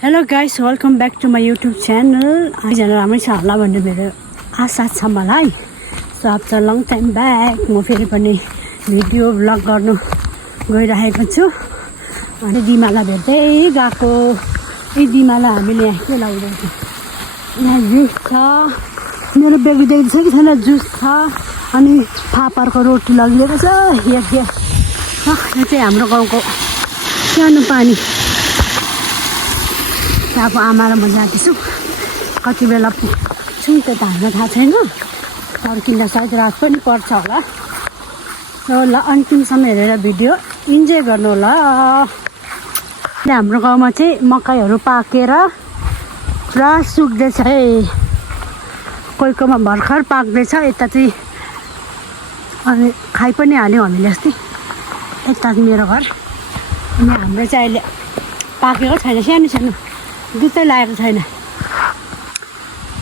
Hello guys, welcome back to my YouTube channel. आजजना राम्रै छ होला भन्ने मेरो आशा छ मलाई। So after long time back म फेरि पनि भिडियो भ्लग गर्नु गइरहेको छु। अनि दिमाला भेट्दै गएको। यी दिमाला हामीले यहाँ के लगाइरहेको यहाँ जुस छ, मेरो बेगी देख्दैछ कि छैन, जुस छ। अनि फापरको रोटी लगिरहेको छ। यो चाहिँ हाम्रो गाउँको सानो पानी। अब आमा र म जाँदैछु, कति बेला पुग्छौँ त्यो त हामीलाई थाहा छैन। फर्किँदा सायद रात पनि पर्छ होला। ल अन्तिमसम्म हेरेर भिडियो इन्जोय गर्नु होला। हाम्रो गाउँमा चाहिँ मकैहरू पाकेर पुरा सुक्दैछ है। कोही कोहीमा भर्खर पाक्दैछ। यता चाहिँ अनि खाइ पनि हाल्यौँ हामीले अस्ति। यता मेरो घर। अनि हाम्रो चाहिँ अहिले पाकेको छैन, सानो सानो दुधै लागेको छैन।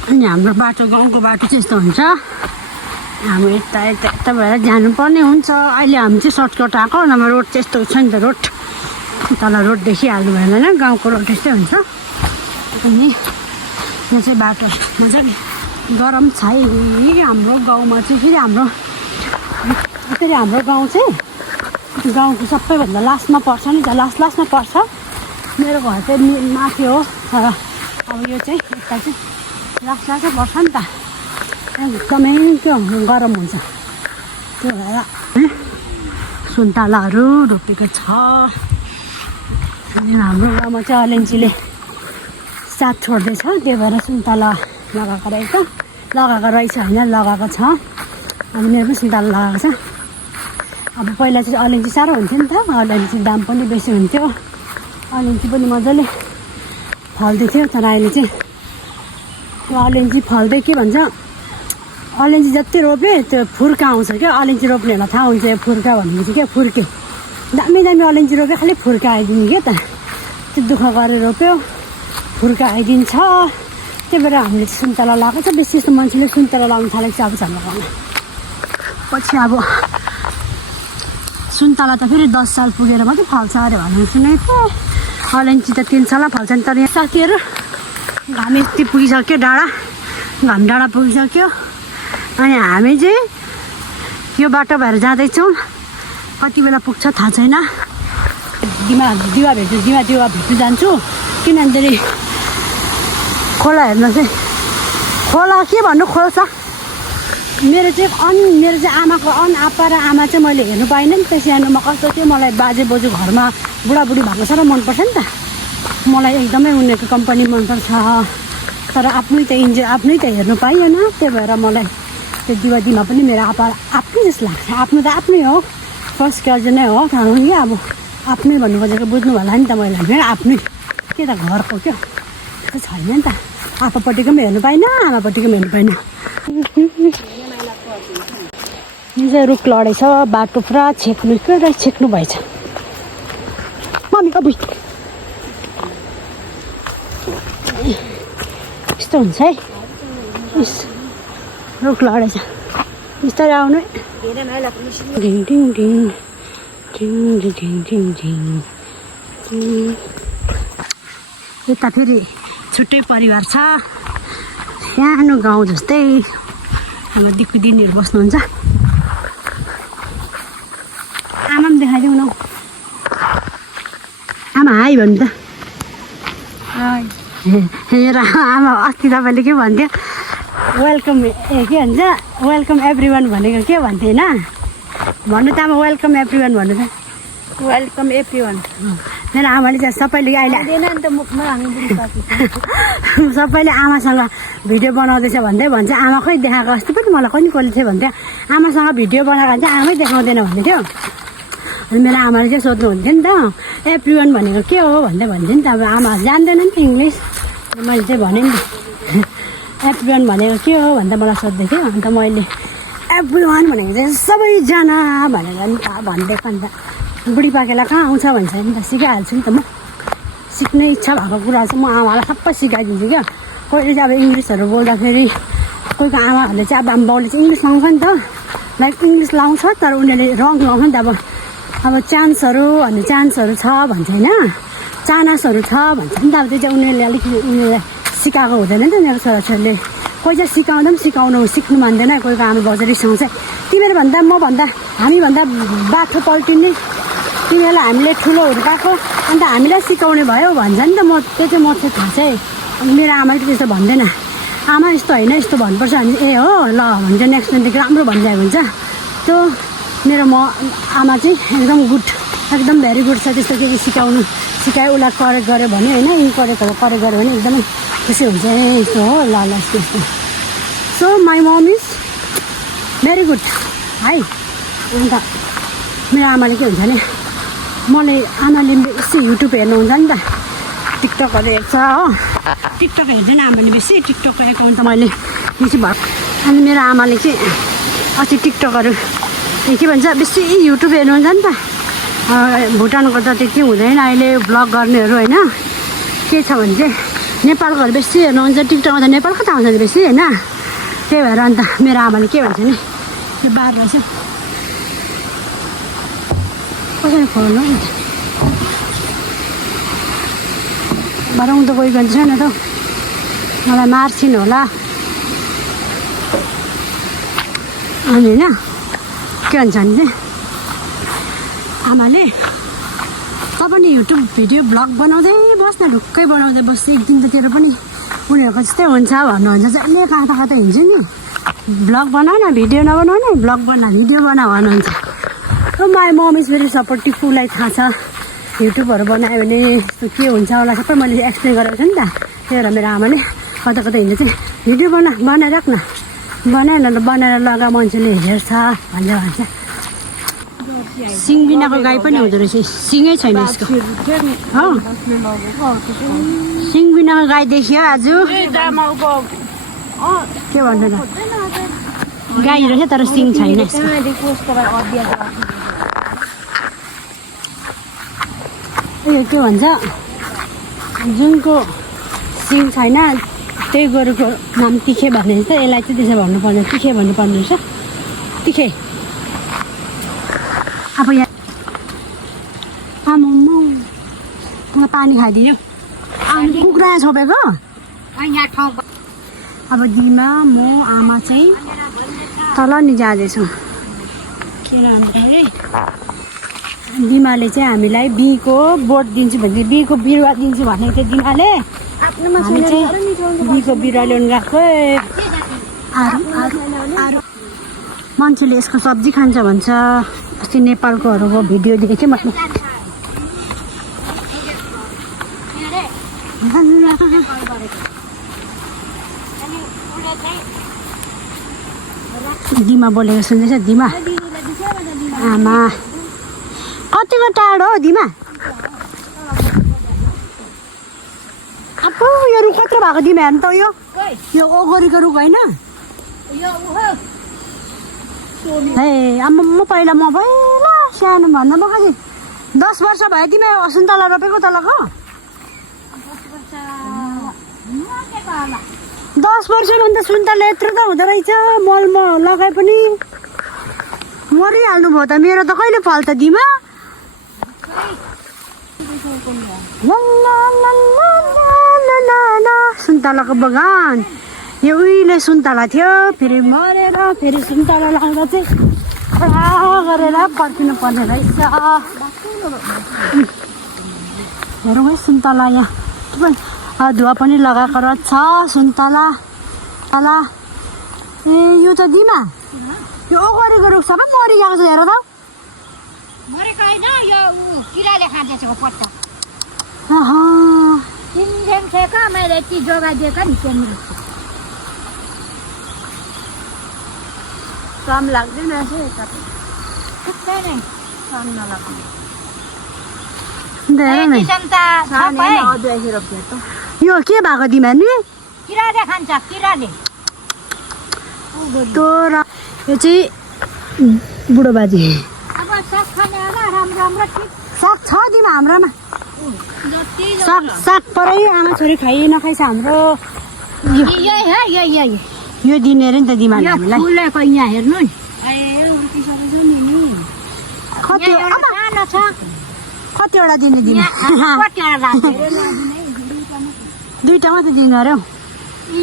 अनि हाम्रो बाटो, गाउँको बाटो चाहिँ यस्तो हुन्छ। हाम्रो यता भएर जानुपर्ने हुन्छ। अहिले हामी चाहिँ सर्टकट आएको, नभए रोड चाहिँ यस्तो छ नि त। रोड तल रोड देखिहाल्नु भएन होइन, गाउँको रोड यस्तै हुन्छ। अनि यो चाहिँ बाटो मजाले गरम छ है हाम्रो गाउँमा चाहिँ। फेरि हाम्रो गाउँ चाहिँ गाउँको सबैभन्दा लास्टमा पर्छ नि त, लास्टमा पर्छ। मेरो घर चाहिँ माथि हो, तर अब यो चाहिँ यता चाहिँ लास्ट पर्छ नि त। एकदमै त्यो गरम हुन्छ। त्यो भएर सुन्तलाहरू रोपेको छ। अनि हाम्रो गाउँमा चाहिँ अलैँचीले साथ छोड्दैछ, त्यो भएर सुन्तला लगाएको रहेछ होइन, लगाएको छ। अनि मेरो पनि सुन्तला लगाएको छ। अब पहिला चाहिँ अलैँची साह्रो हुन्थ्यो नि त, अलैँची दाम पनि बेसी हुन्थ्यो। अलैँची पनि मजाले फल्दै थियो। तर अहिले चाहिँ त्यो अलैँची फल्दै के भन्छ, अलैँची जति रोप्यो त्यो फुर्का आउँछ क्या। अलैँची रोप्नेहरूलाई थाहा हुन्छ यो फुर्का भनेको चाहिँ क्या, फुर्के। दामी अलैँची रोप्यो, खालि फुर्का आइदिने क्या त। त्यो दुःख गरेर रोप्यो, फुर्का आइदिन्छ। त्यही भएर हामीले सुन्तला लगाएको छ। बेसी जस्तो मान्छेले सुन्तला लगाउनु थालेको छ अब हाम्रो गाउँमा। पछि अब सुन्तला त फेरि 10 साल पुगेर मात्रै फल्छ अरे भनेर सुनेको थिएँ। अलैँची त 3 साल फल्छन्। तर यहाँ साथीहरू घाम यति पुगिसक्यो, घाम डाँडा पुगिसक्यो। अनि हामी चाहिँ यो बाटो भएर जाँदैछौँ। कति बेला पुग्छ थाहा छैन। दिवा भेट्नु जान्छु। किनभने खोला हेर्न चाहिँ, खोला के भन्नु, खोल्छ। मेरो चाहिँ आमाको आपा र आमा चाहिँ मैले हेर्नु पाइनँ नि त। सानोमा कस्तो थियो, मलाई बाजे बोजू घरमा बुढाबुढी भएको साह्रो मनपर्छ नि त। मलाई एकदमै उनीहरूको कम्पनी मनपर्छ। तर आफ्नै त हेर्नु पाइएन। त्यही भएर मलाई त्यो दिवामा पनि मेरो आपा आफ्नै जस्तो लाग्छ। आफ्नो त आफ्नै हो, फर्स्ट कजन नै हो। थाहा कि अब आफ्नै भन्नु खोजेको बुझ्नु होला नि त। मैले मेरो आफ्नै के त घरको क्या त्यो छैन नि त। आपापट्टिको पनि हेर्नु पाइनँ, आमापट्टिको पनि हेर्नु पाइनँ। यो चाहिँ रुख लडेछ, बाटो पुरा छेक्नु भएछ। मम्मी कबुई यस्तो हुन्छ है, रुख लडेछ। बिस्तारै आउनु। यता फेरि छुट्टै परिवार छ, सानो गाउँ जस्तै। हाम्रो दिक्कु दिदीहरू बस्नुहुन्छ। आमा पनि देखाइदिउँ न। आमा हाई भन्नु त। हेर आमा, अस्ति तपाईँले के भन्थ्यो, वेलकम के भन्छ, वेलकम एभ्री वान भनेको के भन्थ्यो होइन भन्नु त आमा। वेलकम एभ्री वान भन्नु त, वेलकम एभ्री वान। मेरो आमाले चाहिँ सबैले अहिले सबैले आमासँग भिडियो बनाउँदैछ भन्दै भन्छ। आमा खै देखाएको, अस्ति पनि मलाई कसले थियो भन्थ्यो, आमासँग भिडियो बनाएको भने चाहिँ आमै देखाउँदैन भन्दै थियो। अनि मेरो आमाले चाहिँ सोध्नुहुन्थ्यो नि त, एभ्री वान भनेको के हो भन्दै भन्थ्यो नि त। अब आमा जान्दैन नि त इङ्ग्लिस। मैले चाहिँ भनेँ नि एभ्री वान भनेको के हो भन्दा मलाई सोध्दै थियो। अन्त मैले एभ्री वान भनेको चाहिँ सबैजना भनेर नि त भनिदिएको। अन्त बुढी पाकेलाई कहाँ आउँछ भन्छ नि त, सिकाइहाल्छु नि त म। सिक्ने इच्छा भएको कुरा चाहिँ म आमालाई सबै सिकाइदिन्छु क्या। कोहीले चाहिँ अब इङ्ग्लिसहरू बोल्दाखेरि कोहीको आमाहरूले चाहिँ अब बाउले चाहिँ इङ्ग्लिस लाउँछ नि त, लाइक इङ्ग्लिस लाउँछ तर उनीहरूले रङ लाउँछ नि त। अब चान्सहरू छ भन्छ होइन, चानसहरू छ भन्छ नि त। अब त्यो चाहिँ उनीहरूले अलिकति उनीहरूलाई सिकाएको हुँदैन नि त मेरो छोराछोरीले। कोही चाहिँ सिकाउँदा पनि सिक्नु मान्दैन। कोहीको आमा बाउ चाहिँ रिसाउँछ, तिमीहरूभन्दा मभन्दा हामीभन्दा बाठो पल्टिने, तिमीहरूलाई हामीले ठुलो हुर्काएको अन्त हामीलाई सिकाउने भयो भन्छ नि त। त्यो चाहिँ म चाहिँ थाहा चाहिँ मेरो आमाले त्यस्तो भन्दैन। आमा यस्तो होइन यस्तो भन्नुपर्छ भने ए हो ल भन्छ, नेक्स्ट टाइमदेखि राम्रो भनिदिएको हुन्छ। त्यो मेरो आमा चाहिँ एकदम गुड, एकदम भेरी गुड छ। त्यस्तो के सिकायो उसलाई करेक्ट गऱ्यो भने होइन, इन्करेक्टहरू करेक्ट गऱ्यो भने एकदमै खुसी हुन्छ। ए यस्तो हो ल ल यस्तो यस्तो। So my momo is very good है। अन्त मेरो आमाले के हुन्छ भने आमाले बेसी युट्युब हेर्नुहुन्छ नि त, टिकटकहरू हेर्छ हो। टिकटक हेर्दैन आमाले बेसी, टिकटकको एकाउन्ट त मैले बेसी भयो। अनि मेरो आमाले चाहिँ अस्ति टिकटकहरू के भन्छ बेसी युट्युब हेर्नुहुन्छ नि त। भुटानको त त्यति हुँदैन अहिले भ्लग गर्नेहरू होइन। के छ भने चाहिँ नेपालकोहरू बेसी हेर्नुहुन्छ टिकटकमा, त नेपालको त आउँछ बेसी होइन। त्यही भएर अन्त मेरो आमाले के भन्छ नि यो बार रहेछ कसरी खोल्नु भरौँ त कोही गन्छ छैन त मलाई मार्छिन् होला। अनि होइन के भन्छ भने चाहिँ आमाले त पनि युट्युब भिडियो भ्लग बनाउँदै बस्न, ढुक्कै बनाउँदै बस्छ, एक दिन त तेरो पनि उनीहरूको जस्तै हुन्छ भन्नुहुन्छ। जहिले कता हिँड्छ नि, भ्लग बनाऊ न भिडियो नबनाऊ न, भ्लग बना भिडियो बना भन्नुहुन्छ। My momo is very supportive. उसलाई थाहा छ युट्युबहरू बनायो भने यस्तो के हुन्छ होला सबै मैले एक्सप्लेन गरेको छु नि त। त्यही भएर मेरो आमाले कता हिँड्दा चाहिँ भिडियो बनाइराख न, बनाएन त बनाएर लगा मान्छेले हेर्छ भनेर भन्छ। सिङ बिनाको गाई पनि हुँदो रहेछ, सिङै छैन यसको हो। सिङ बिनाको गाई देखियो आज के भन्नु त, गाई रहेछ तर सिङ छैन यसको। उयो के भन्छ जुनको सिङ छैन त्यही गोरुको नाम तिखे भन्ने रहेछ। यसलाई चाहिँ त्यसो भन्नुपर्ने, तिखे भन्नुपर्ने रहेछ, तिखे। अब यहाँ आमा पानी खाइदिनु कुखुरा छोपेको। अब दिमा म आमा चाहिँ तल नि जाँदैछौँ। किन भन्दाखेरि दिमाले चाहिँ हामीलाई बीको बोट दिन्छु भने, बीको बिरुवा दिन्छु भनेको थियो दिमाले। हामी चाहिँ बीको बिरुवा ल्याउनु गएको। मान्छेले यसको सब्जी खान्छ भन्छ। अस्ति नेपालकोहरूको भिडियो देखेको थिएँ मैले। दिमा बोलेको सुन्दैछ दिमा। आमा कतिको टाढो हो दिमा? अब यो रुख कत्रो भएको दिमा हेर्नु त, यो ओगरीको रुख होइन। ए आमा म पहिला सानो भन्दा म कति 10 वर्ष भयो तिमी सुन्तला रोपेको तलको? 10 वर्षभन्दा सुन्तला यत्रो त हुँदो रहेछ। मल लगाए पनि मरिहाल्नु भयो त। मेरो त कहिले फल्छ दिमा? सुन्तलाको बगान यो उहिले सुन्तला थियो, फेरि मरेर फेरि सुन्तला लगाउँदा चाहिँ गरेर पर्खिनु पर्ने रहेछ। हेरौँ है सुन्तला यहाँ अदुवा पनि लगाएको रहेछ सुन्तला। ए यो त दिमा यो ओगरेको रुख सबै मरिगएको छ हेर त। मरेको होइन, यो किराले खाँदैछ पत्ता। तिन छेका मैले यति जोगाइदिएको नि त्यहाँनिर। काम लाग्दैन यो के भएको दिमा नि? किराले खान्छ, किराले। यो चाहिँ बुढो बाजे अब साग खाने होला राम्रो साग छ दिमा हाम्रोमा। साग परै आमा छोरी खाइ नखाइछ हाम्रो। यो दिने अरे नि त दिमाले हामीलाई। फुलेको यहाँ हेर्नु नि। कतिवटा दिने दिमा कतिवटा राख्दै दुईटा मात्रै दिनु अरे हौ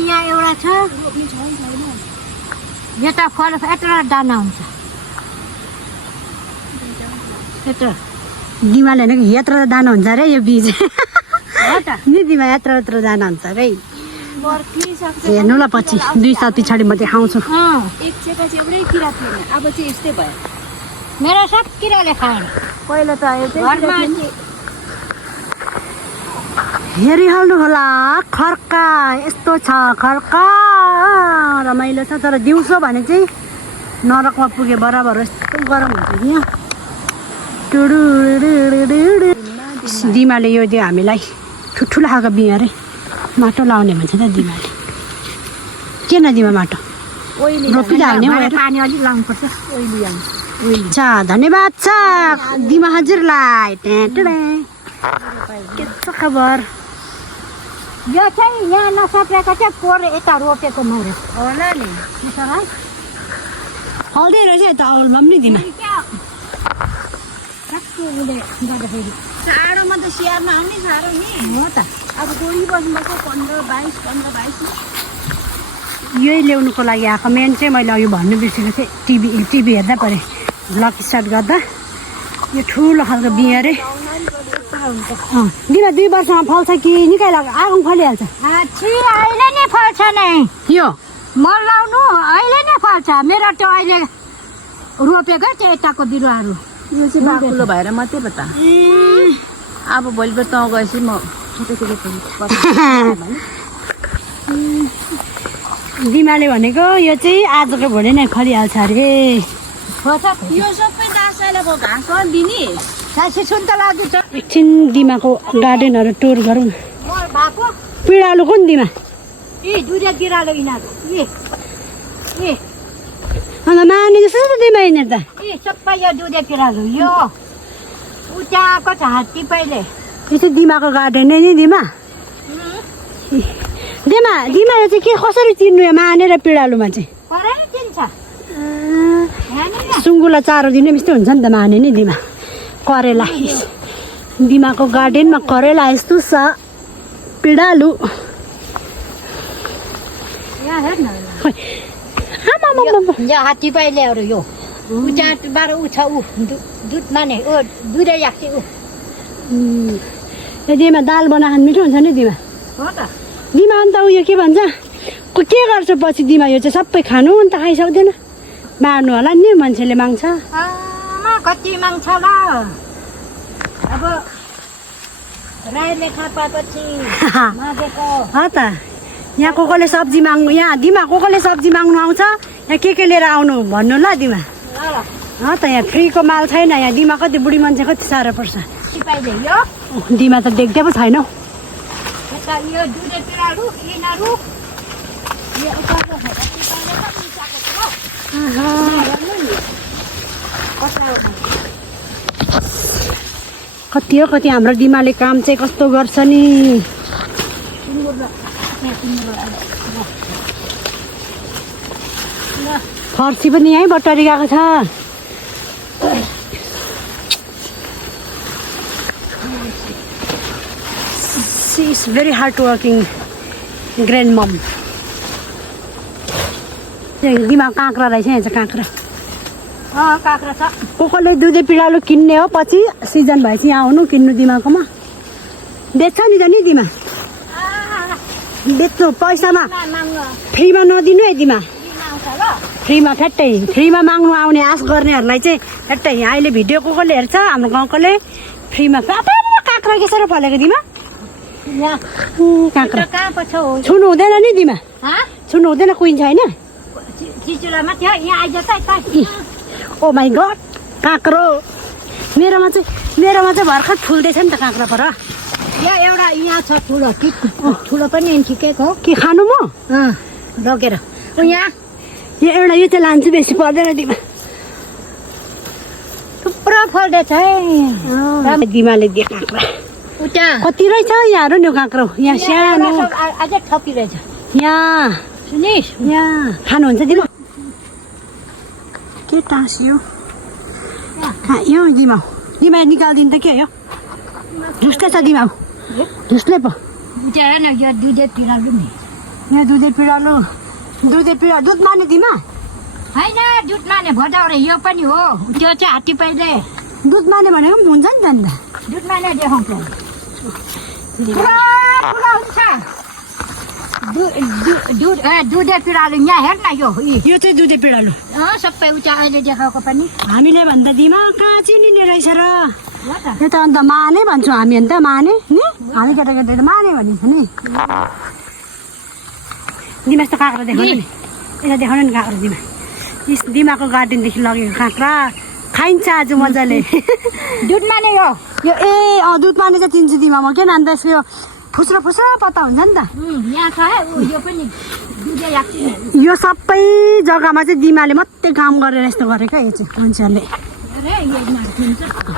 यहाँ एउटा छ यता फल यत्रो दाना हुन्छ यत्रो दिमाले भनेको यत्रो दाना हुन्छ अरे यो बीज हो त नि दिमा यत्रो यत्रो दाना हुन्छ अरे बर्खिसक्छ हेर्नु ल पछि 2 साल पछाडि म देखाउँछु एक चेपछि एउटै किरा थिएन अब चाहिँ यस्तै भयो मेरो सब किराले खाएन पहिला त एउटै घरमा हेरिहाल्नु होला खर्का यस्तो छ खर्का रमाइलो छ तर दिउँसो भने चाहिँ नरकमा पुगे बराबर यस्तो गरम हुन्छ नि यहाँ दिमाले यो दियो हामीलाई ठुल्ठुलो खालको बिहे अरे माटो लाउने भन्छ त दिमाले के न दिमा माटो रोपिहाल्ने हो पानी अलिक लाउनुपर्छ अच्छा धन्यवाद छ दिमा हजुरलाई के छ खबर यो चाहिँ यहाँ नसकेको चाहिँ पोहोर यता रोपेको मैले होला नि फल्दै रहेछ यता औलमा पनि दिमा चाडोमा त स्याहार्न आउने साह्रो नि हो त अब गोडी बस्नुपर्छ 15-22 यही ल्याउनुको लागि आएको मेन चाहिँ मैले अघि भन्नु बिर्सेको थिएँ टिभी हेर्दा परे ब्लग स्टार्ट गर्दा यो ठुलो खालको बिहे अरे दिमा 2 वर्षमा फल्छ कि निकै लाग्यो आगो फलिहाल्छ अहिले नै फल्छ नै यो मल लाउनु अहिले नै फल्छ मेरो त्यो अहिले रोपेको त्यो यताको बिरुवाहरू यो चाहिँ बाक्लो भएर मात्रै पो त अब भोलिपल्ट त गएपछि म दिमाले भनेको यो चाहिँ आजको भोलि नै फलिहाल्छ अरे यो सबै दासाइलाको घाँस दिने सासी सुन्तला दिन्छ एकछिन दिमाको गार्डनहरू टुर गरौँ मल भएको पिँडालु कुन दिमा यी दुईटा बिरालो यिनीहरू यी अन्त माने जस्तो त दिमा यिनीहरू त यी सबै यो दुधे बिरालो यो उचाको छ हात्ती पहिले यो चाहिँ दिमाको गार्डन नै नि दिमा दिमा दिमा यो चाहिँ के कसरी चिन्नु यो माने र पिँडालुमा चाहिँ परै चिन्छ सुँगुला चारो दिने यस्तो हुन्छ नि त माने नि दिमा करेला दिमाको गार्डनमा करेला यस्तो छ पिँडालु यहाँ हेर्न खोइ आमामामा यो हात्ती पहिलेहरू यो उचाबाट ऊ छ ऊ दुध माने ओ दुधै राख्छ ऊ यो दिमा दाल बनाएर मिठो हुन्छ नि दिमा हो त दिमा अन्त उयो के भन्छ के गर्छ पछि दिमा यो चाहिँ सबै खानु अन्त खाइसक्दैन मार्नु होला नि मान्छेले माग्छ आमा कति माग्छ ल अब राईले थाहा पाएपछि मागेको हो त यहाँ कसले सब्जी माग्नु यहाँ दिमा कसले सब्जी माग्नु आउँछ यहाँ के लिएर आउनु भन्नु ल दिमा ल हो त यहाँ फ्रीको माल छैन यहाँ दिमा कति बुढी मान्छे कति साह्रो पर्छ पहिले यो दिमा त देख्दै पो छैन हौ यता यो दुधे बिरालो यिनीहरू यो उचाको छ कति पहिले त उचाको छ कति हो कति हाम्रो दिमाले काम चाहिँ कस्तो गर्छ नि फर्सी पनि यहीँ बटरी गएको छ she is very hard working grand mom दिमाग काँक्रा रहेछ यहाँ चाहिँ काँक्रा काँक्रा छ कसले दुधे पिँडालु किन्ने हो पछि सिजन भएपछि यहाँ आउनु किन्नु दिमाकोमा बेच्छ नि त नि दिमा बेच्नु पैसामा फ्रीमा नदिनु है दिमा फ्रीमा फ्याट्टै फ्रीमा माग्नु आउने आश गर्नेहरूलाई चाहिँ फ्याट्टै यहाँ अहिले भिडियो कसले हेर्छ हाम्रो गाउँकोले फ्रीमा काँक्रा कसरी फलेको दिमा काँक्रा कहाँ पो छ छुनु हुँदैन नि दिमा छुनु हुँदैन कुहिन्छ होइन चिचुलामा थियो यहाँ आइज त ओ माई गड काँक्रो मेरोमा चाहिँ भर्खर फुल्दैछ नि त काँक्रा पर यहाँ एउटा यहाँ छ ठुलो ठुलो पनि ठिकैको हो के खानु म लगेर यहाँ यो एउटा यो चाहिँ लान्छु बेसी पर्दैन दिमा थुप्रो फल्दैछ है दिमाले दिए काँक्रा उता कति रहेछ यहाँहरू नि काँक्रो यहाँ सानो अझै थपिरहेछ यहाँ सुनिस् यहाँ खानुहुन्छ दिमा के टाँसियो यो दिमा निकालिदिनु त के हो झुस्टे छ दिमा झुस्ले पो त्यहाँ न यो दुधे पिरालु नि यहाँ दुधे पिँडालु दुध माने दिमा होइन दुध माने भटाउरे यो पनि हो त्यो चाहिँ हात्ती पहिले दुध माने भनेको पनि हुन्छ नि त अन्त दुध माने देखाउँछ पुरा हुन्छ दुधे पिरालु यहाँ हेर् न यो यो चाहिँ दुधे पिँडालु सबै उता अहिले देखाएको पनि हामीले भन्दा दिमा कहाँ चिनिने रहेछ र हो त यो त अन्त माने भन्छौँ हामी अन्त माने नि हामी केटाकेटा त माने भनिन्छ नि दिमा यस्तो काँक्रा देखाउनु नि यसलाई देखाउनु नि काँक्रा दिमा दिमाको गार्डनदेखि लगेको काँक्रा खाइन्छ आज मजाले दुध माने यो यो दुध पानी चाहिँ चिन्छु दिमा म किन अन्त यसको यो फुस्रो पत्ता हुन्छ नि त यहाँ छ है यो पनि दुधे लाग्छ यो सबै जग्गामा चाहिँ दिमाले मात्रै काम गरेर यस्तो गरेको यो चाहिँ मान्छेहरूले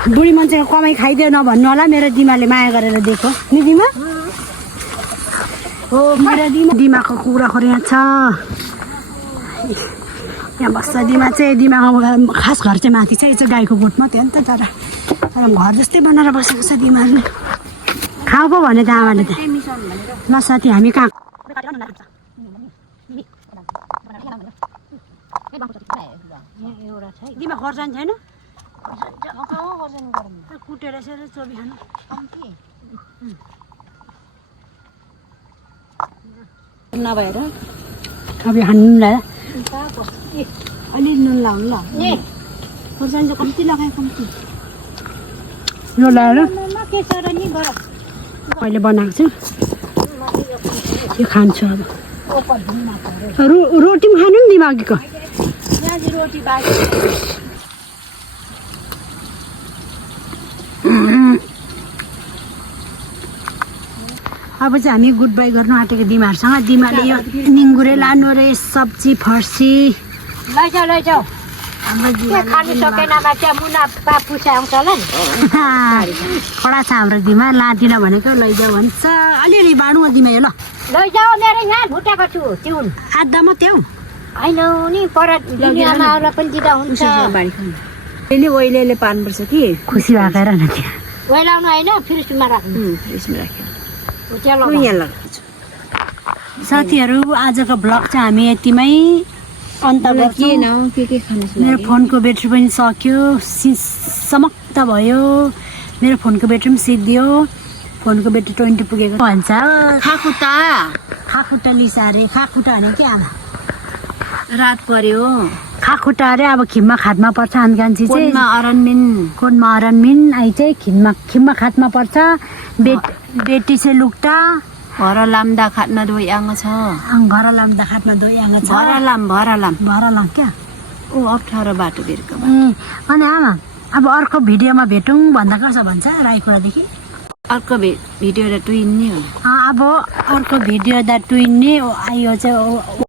बुढी मान्छेको कमाइ खाइदियो नभन्नु होला मेरो दिमाले माया गरेर दिएको नि दिमा हो मेरो दिमाको कुखुराखोर यहाँ छ यहाँ बस्छ दिमा चाहिँ दिमाको खास घर चाहिँ माथि छ यो चाहिँ गाईको गोठ मात्रै हो नि त तर घर जस्तै बनाएर बसेको छ दिमाले खाऊ पो भने त आमाले त ल साथी हामी कहाँ दिमा खर्सानी छैन कुटेर यसरी चोबी खानु नभएर अब हान्नु ल अलि नुन लाउनु ल खोर्सानी चाहिँ कम्ती लगाएँ कम्ती यो लगाएर अहिले बनाएको छु यो खान्छु अब रोटी पनि खानु नि दिमागीको अब चाहिँ हामी गुड बाई गर्नु आँटेको दिमाहरूसँग दिमाले यो निङ्गुरे लानु रे सब्जी फर्सी लैजाऊ त्यो खानु सकेन त्यहाँ मुना पुसा आउँछ होला नि कडा छ हाम्रो दिमा लाँदिन भनेको लैजाऊ भन्छ अलिअलि बाँडौँ दिमा यो ल लैजाऊ मेरो यहाँ भुटाएको छु तिउन आधा मात्रै हौ होइन नि पर आमाहरूलाई पनि दिँदा हुन्छ ओइलेले पार्नुपर्छ कि खुसी भएको र न त्यहाँ ओइलाउनु होइन फ्रिजमा राख्नु फ्रिजमा राख्यो त्यहाँ साथीहरू आजको ब्लग चाहिँ हामी यतिमै अन्त गर्छौँ के खानु मेरो फोनको ब्याट्री पनि सक्यो समाप्त भयो मेरो फोनको ब्याट्री पनि सिद्धियो फोनको ब्याट्री 20 पुगेको भन्छ खाखुट्टा निसारे खाखुट्टा भने के आमा रात पर्यो खाखुट्टा अरे अब खिम्मा खातमा पर्छ अनकान्छी चाहिँ कोनमा अरनमिन आई चाहिँ खिम्मा खातमा पर्छ बेटी चाहिँ लुक्टा भर लाम्दा खाट्न दोयाङ छ घर लाम्दा खातमा दोयाङ छ भरलाम क्या ऊ अप्ठ्यारो बाटो बिर्को अनि आमा अब अर्को भिडियोमा भेटौँ भन्दा कसो भन्छ राईखोडादेखि अर्को भिडियो र ट्विन नि हो अब अर्को भिडियो द ट्विन नै आयो चाहिँ